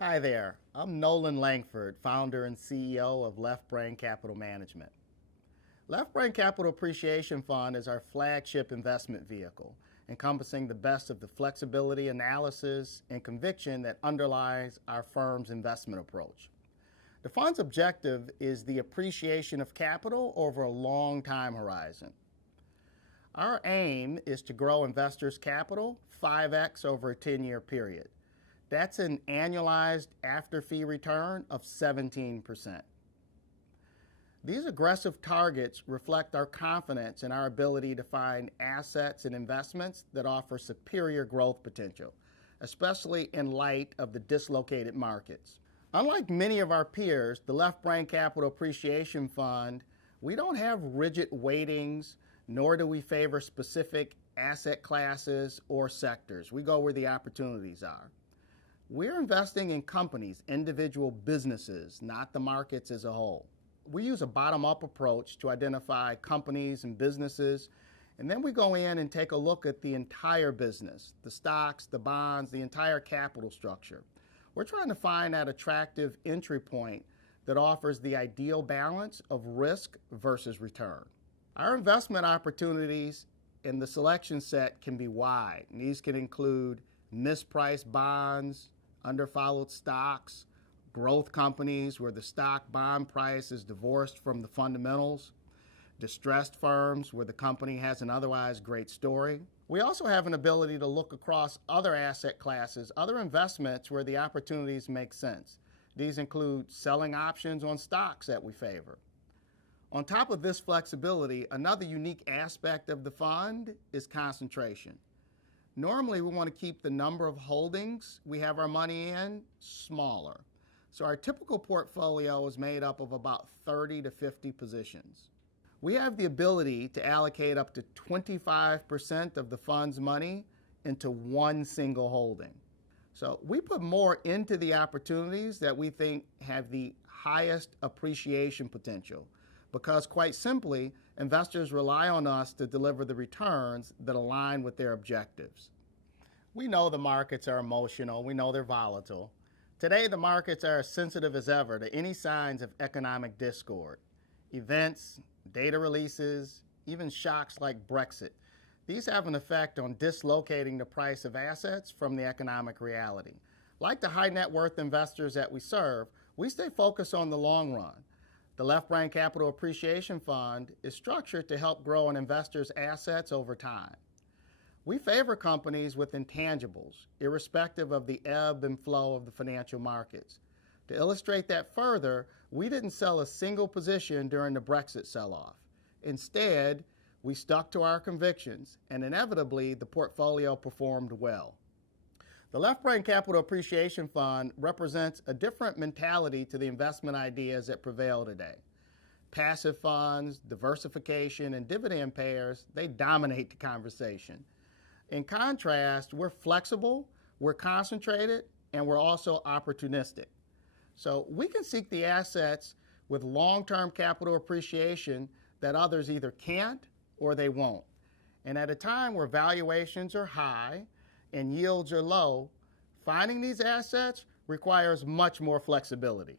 Hi there, I'm Nolan Langford, founder and CEO of Left Brain Capital Management. Left Brain Capital Appreciation Fund is our flagship investment vehicle, encompassing the best of the flexibility, analysis, and conviction that underlies our firm's investment approach. The fund's objective is the appreciation of capital over a long time horizon. Our aim is to grow investors' capital 5x over a 10-year period. That's an annualized after-fee return of 17%. These aggressive targets reflect our confidence in our ability to find assets and investments that offer superior growth potential, especially in light of the dislocated markets. Unlike many of our peers, the Left Brain Capital Appreciation Fund, we don't have rigid weightings, nor do we favor specific asset classes or sectors. We go where the opportunities are. We're investing in companies, individual businesses, not the markets as a whole. We use a bottom-up approach to identify companies and businesses, and then we go in and take a look at the entire business, the stocks, the bonds, the entire capital structure. We're trying to find that attractive entry point that offers the ideal balance of risk versus return. Our investment opportunities in the selection set can be wide, and these can include mispriced bonds, underfollowed stocks, growth companies where the stock bond price is divorced from the fundamentals, distressed firms where the company has an otherwise great story. We also have an ability to look across other asset classes, other investments where the opportunities make sense. These include selling options on stocks that we favor. On top of this flexibility, another unique aspect of the fund is concentration. Normally, we want to keep the number of holdings we have our money in smaller. So our typical portfolio is made up of about 30 to 50 positions. We have the ability to allocate up to 25% of the fund's money into one single holding. So we put more into the opportunities that we think have the highest appreciation potential, because quite simply, investors rely on us to deliver the returns that align with their objectives. We know the markets are emotional. We know they're volatile. Today, the markets are as sensitive as ever to any signs of economic discord. Events, data releases, even shocks like Brexit. These have an effect on dislocating the price of assets from the economic reality. Like the high net worth investors that we serve, we stay focused on the long run. The Left Brain Capital Appreciation Fund is structured to help grow an investor's assets over time. We favor companies with intangibles, irrespective of the ebb and flow of the financial markets. To illustrate that further, we didn't sell a single position during the Brexit sell-off. Instead, we stuck to our convictions, and inevitably, the portfolio performed well. The Left Brain Capital Appreciation Fund represents a different mentality to the investment ideas that prevail today. Passive funds, diversification, and dividend payers, they dominate the conversation. In contrast, we're flexible, we're concentrated, and we're also opportunistic. So we can seek the assets with long-term capital appreciation that others either can't or they won't. And at a time where valuations are high and yields are low, finding these assets requires much more flexibility.